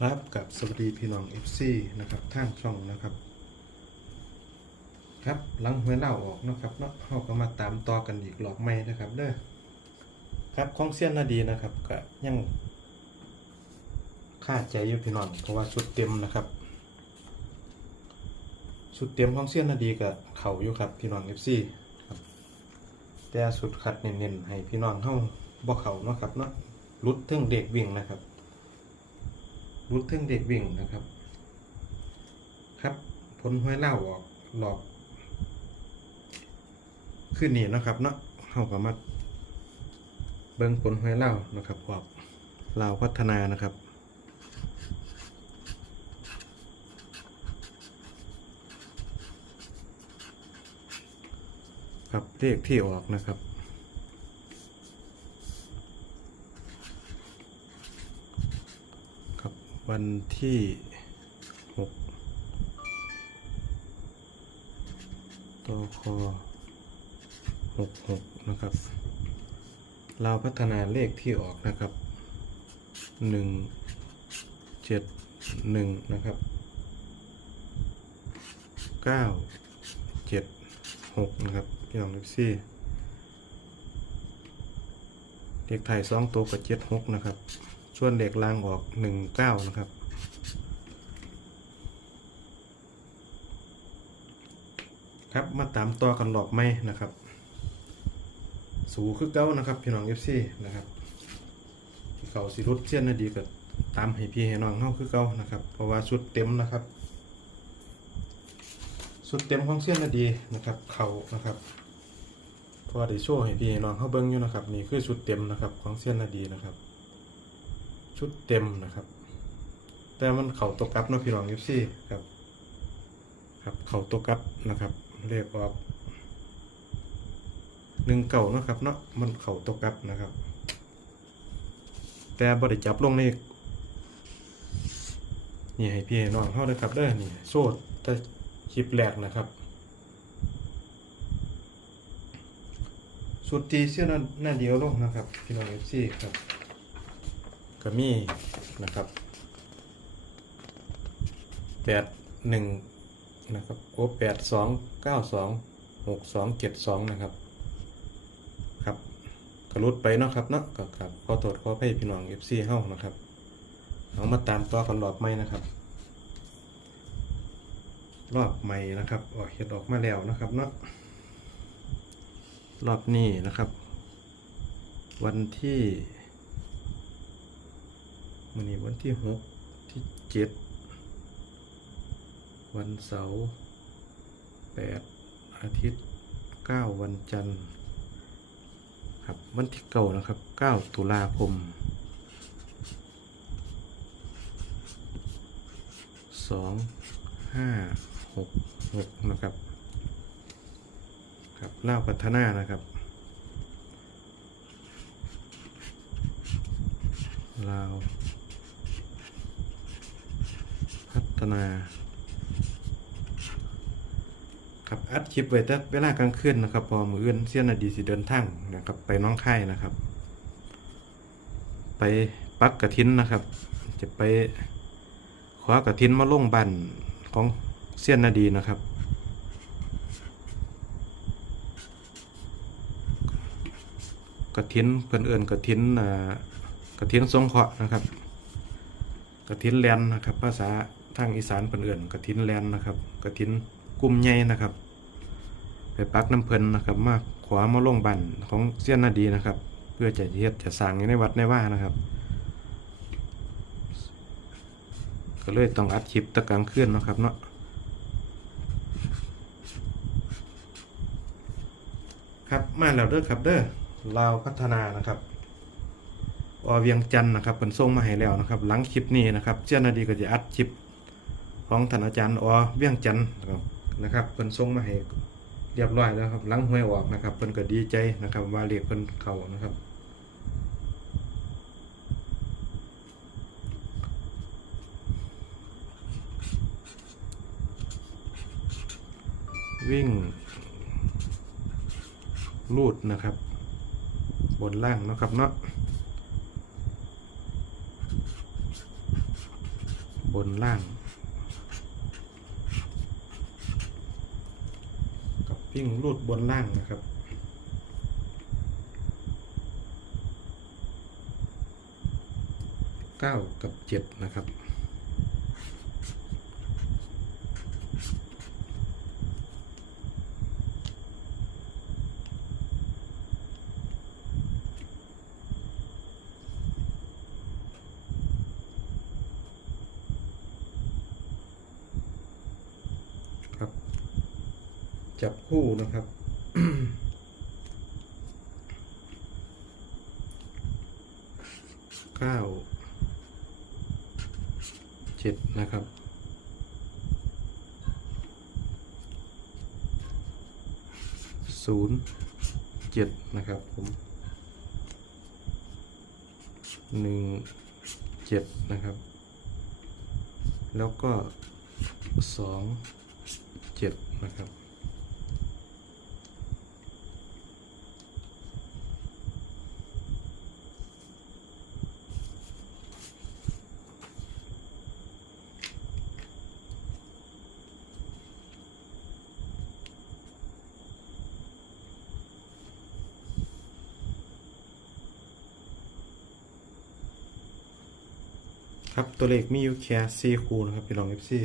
ครับกับสวัสดีพี่น้อง FC นะครับทางช่องนะครับ ครับหลังหวยเล่าออกนะครับเนาะเราก็มาตามต่อกันอีกหลอกไม่นะครับเด้อครับของเสี้ยนนาดีนะครับก็ยังค่าใจอยู่พี่น้องเพราะว่าชุดเต็มนะครับชุดเต็มของเสี้ยนนาดีก็เข่าอยู่ครับพี่น้อง FC ครับแต่สุดคัดเน้นๆให้พี่น้องเฮาบ่เข่าเนาะครับเนาะรุดถึงเด็กวิ่งนะครับ รุดถึงเด็กวิ่งนะครับ ครับผลห้วยเล่าออกหลอก ขึ้นนี่นะครับเนาะเข้ากับมาเบิ้งผลห้วยเล่านะครับออกเลาพัฒนานะครับครับเลขที่ออกนะครับ ครับ วันที่หกตคหกหกนะครับ เราพัฒนาเลขที่ออกนะครับหนึ่งเจ็ดหนึ่งนะครับเก้าเจ็ดหกนะครับพี่น้องลิกซี่เลขไทยสองตัวกับเจ็ดหกนะครับ ส่วนเด็กลางออกหนึ่งเก้านะครับ ครับมาตามต่อกันหลอกไหมนะครับ สูคือเก้านะครับ พี่น้องเอฟซีนะครับที่เขาสิรุดเสี้ยนนาดีก็ตามให้พี่ให้น้องเข้าคือเก้านะครับ เพราะว่าชุดเต็มนะครับชุดเต็มของเสี้ยนนาดีนะครับ เขานะครับเพราะว่าได้โชว์ให้พี่ให้น้องเข้าเบิ้งอยู่นะครับนี่คือชุดเต็มนะครับของเสี้ยนนาดีนะครับ ชุดเต็มนะครับ แต่มันเข่าตกกลับเนาะพี่น้องยูซี่ครับ ครับเข่าตกกลับนะครับเรียกออกหนึ่งเก่านะครับเนาะมันเข่าตกกลับนะครับ แต่บริจับลงในนี่ให้พี่น้องเข้าเลยครับเด้อนี่โซ่แต่คลิปแรกนะครับสุดทีเสื้อหน้าเดียวลงนะครับพี่น้องเอฟซีครับ ก็มีนะครับแปดหนึ่งนะครับโอ้แปดสองเก้าสองหกสองเจ็ดสองนะครับครับกระลุดไปเนาะครับเนาะก็ครับขอโทษขอให้พี่น้องเอฟซีเฮ้านะครับเอามาตามต่อกันรอบใหม่นะครับ รอบใหม่นะครับออกเห็ดออกมาแล้วนะครับเนาะรอบนี้นะครับ วันที่ วันนี้วันที่หกที่เจ็ดวันเสาร์แปดอาทิตย์เก้าวันจันทร์ครับวันที่เก้านะครับเก้าตุลาคมสองห้าหกหกนะครับครับเล่าพัฒนานะครับลาว พัฒ นาครับอัดคลิปไว้แต่เวลากลางคืนนะครับ พอมืออื่นเสี้ยนอดีสิเดินทางนะครับ ไปน้องค่ายนะครับ ไปปักกระทินนะครับ จะไปขวากระทินมาลงบันของเสี้ยนนาดีนะครับกระทินเพื่อนเอื่นกระทินอ่ากระทินทรงเคาะนะครับกระทินแลนนะครับ ภาษา ทางอีสานเพื่อนเอื่นกระทินแลนนะครับกระทินกลุ่มใหญ่นะครับ ไปปักน้ำเพลินนะครับ มาขวามาลงบันของเสี้ยนนาดีนะครับ เพื่อจะเฮ็ดจะสร้างอยู่ในวัดในว่านะครับ ก็เลยต้องอัดคลิปตะกลางคืนเนาะครับเนาะครับมาแล้วเด้อครับเด้อลาวพัฒนานะครับอเวียงจันนะครับเพิ่นส่งมาให้แล้วนะครับ หลังคลิปนี้นะครับเจ้าหน้าที่ก็จะอัดคลิป ของท่านอาจารย์อเวียงจันทน์นะครับเพิ่นส่งมาให้เรียบร้อยแล้วครับหลังหวยออกนะครับเพิ่นก็ดีใจนะครับว่าเลขเพิ่นเขานะครับวิ่งลูดนะครับ บนล่างนะครับเนาะบนล่าง กับ วิ่งรูดบนล่างนะครับเก้ากับเจ็ดนะครับ จับคู่นะครับ เก้า เจ็ดนะครับ ศูนย์เจ็ดนะครับผมหนึ่งเจ็ดนะครับ แล้วก็สองเจ็ดนะครับ ครับตัวเลขมีอยู่แค่สี่คูนะครับพี่น้องเอฟซี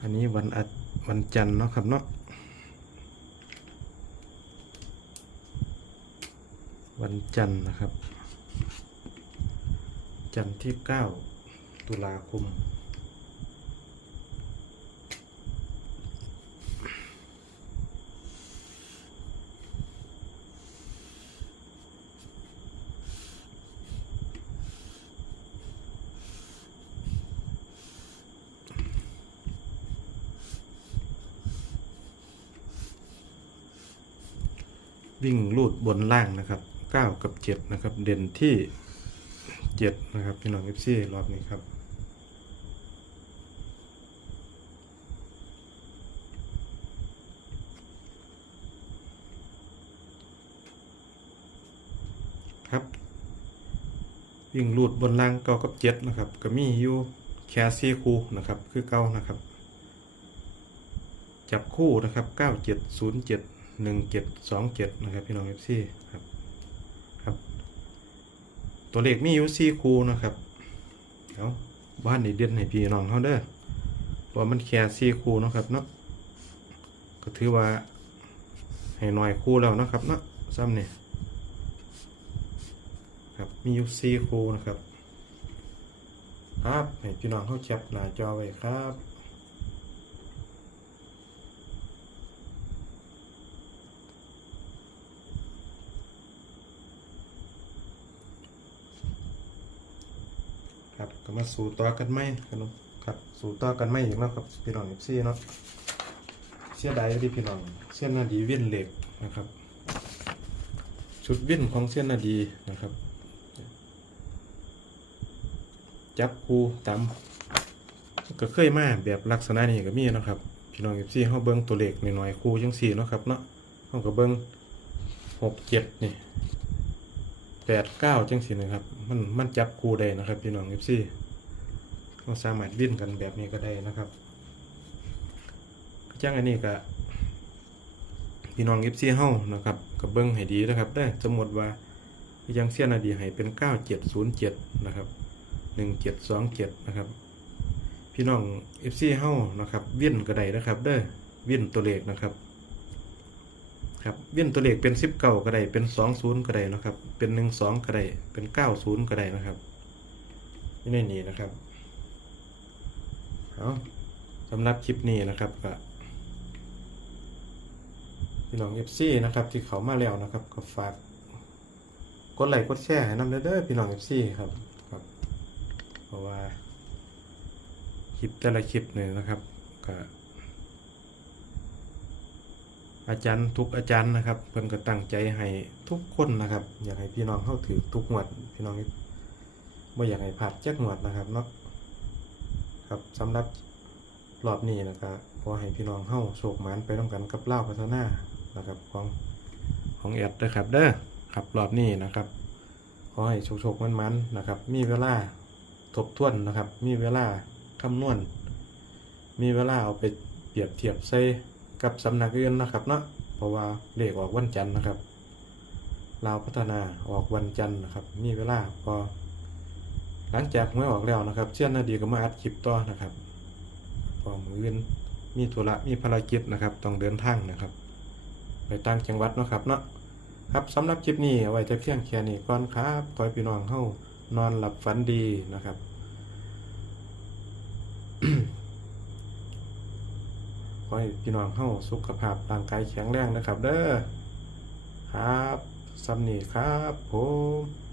อันนี้วันอัวันจันทร์เนาะครับเนาะวันจันทร์นะครับ จันทร์ที่เก้าตุลาคม วิ่งลูดบนล่างนะครับ 9 กับ 7 นะครับ เด่นที่ 7 นะครับ พี่น้องเอฟซีรอบนี้ครับครับ วิ่งลูดบนล่างเก้ากับเจ็ดนะครับ ก็มีอยู่แค่ซีคูนะครับ คือเก้านะครับ จับคู่นะครับเก้าเจ็ดศูนย์เจ็ด หนึ่งเจ็ดสองเจ็ดนะครับพี่น้องเอฟซีครับครับ ตัวเลขมีอยู่สี่คูนะครับเอาบ้านนี้เด่นให้พี่น้องเขาเด้อเพราะมันแค่สี่คูนะครับเนาะก็ถือว่าให้หน่อยคู่แล้วนะครับเนาะซ้ำเนี่ยครับมีอยู่สี่คูนะครับ ครับให้พี่น้องเขาแคปหน้าจอไว้ครับ ก็มาสู่ต่อกันไหมครับครับสู่ต่อกันไหมอีกแล้วครับพี่น้องเอฟซีเนาะเสียดายที่พี่น้องเส้นนาดีเวียนเหล็กนะครับ ชุดวิ่นของเส้นนาดีนะครับ จับคูตามก็เคยมาแบบลักษณะนี้ก็มีนะครับ พี่น้องเอฟซีเขาเบิ้งตัวเลขหน่อยๆคูจังสี่เนาะครับเนาะเขาก็เบิ้งหกเจ็ดนี่ แปดเก้าจังสินะครับ มันมันจับคู่ได้นะครับพี่น้องเอฟซีเราสามารถวิ่นกันแบบนี้ก็ได้นะครับก็จังอันนี้ก็พี่น้องเอฟซีเฮ้านะครับกับเบิ้งให้ดีนะครับ ได้สมมติว่ายังเสียนาดีให้เป็นเก้าเจ็ดศูนย์เจ็ดนะครับหนึ่งเจ็ดสองเจ็ดนะครับ พี่น้องเอฟซีเฮ้านะครับวิ่นก็ได้นะครับ เด้อวิ่นตัวเลขนะครับ ครับเวียนตัวเลขเป็นสิบเก้าก็ได้เป็นสองศูนย์ก็ได้นะครับ เป็นหนึ่งสองก็ได้เป็นเก้าศูนย์ก็ได้นะครับนี่ในนี้นะครับเอาสำหรับคลิปนี้นะครับก็พี่น้องเอฟซีนะครับที่เขามาแล้วนะครับก็ฝากกดไลค์กดแชร์ให้นำเด้อพี่น้องเอฟซีครับครับ เพราะว่าคลิปแต่ละคลิปเนี่ยนะครับก็ อาจารย์ทุกอาจารย์นะครับเพิ่นก็ตั้งใจให้ทุกคนนะครับ อยากให้พี่น้องเข้าถือทุกงวดพี่น้องไม่อยากให้พลาดจักงวดนะครับเนาะครับสำหรับรอบนี้นะครับขอให้พี่น้องเข้าโชคหมานไปต้องกันกับเล่าพัฒนานะครับของของแอดนะครับเด้อครับรอบนี้นะครับขอให้โชคๆมันๆนะครับ มีเวลาทบทวนนะครับ มีเวลาคำนวณ มีเวลาเอาไปเปรียบเทียบใส่ กับสำนักอื่นนะครับเนาะเพราะว่าเลขออกวันจันทร์นะครับลาวพัฒนาออกวันจันทร์นะครับ มีเวลาพอหลังจากหวยออกแล้วนะครับเชื่อนาดีก็มาอัดคลิปต่อนะครับพอมืออื่นมีธุระมีภารกิจนะครับ ต้องเดินทางนะครับ ไปต่างจังหวัดนะครับเนาะครับสำหรับคลิปนี้เอาไว้แต่เพียงแค่นี้ก่อนครับขอให้พี่น้องเฮานอนหลับฝันดีนะครับ ขอให้พี่น้องเฮาสุขภาพร่างกายแข็งแรงนะครับ เด้อครับสำนีครับผม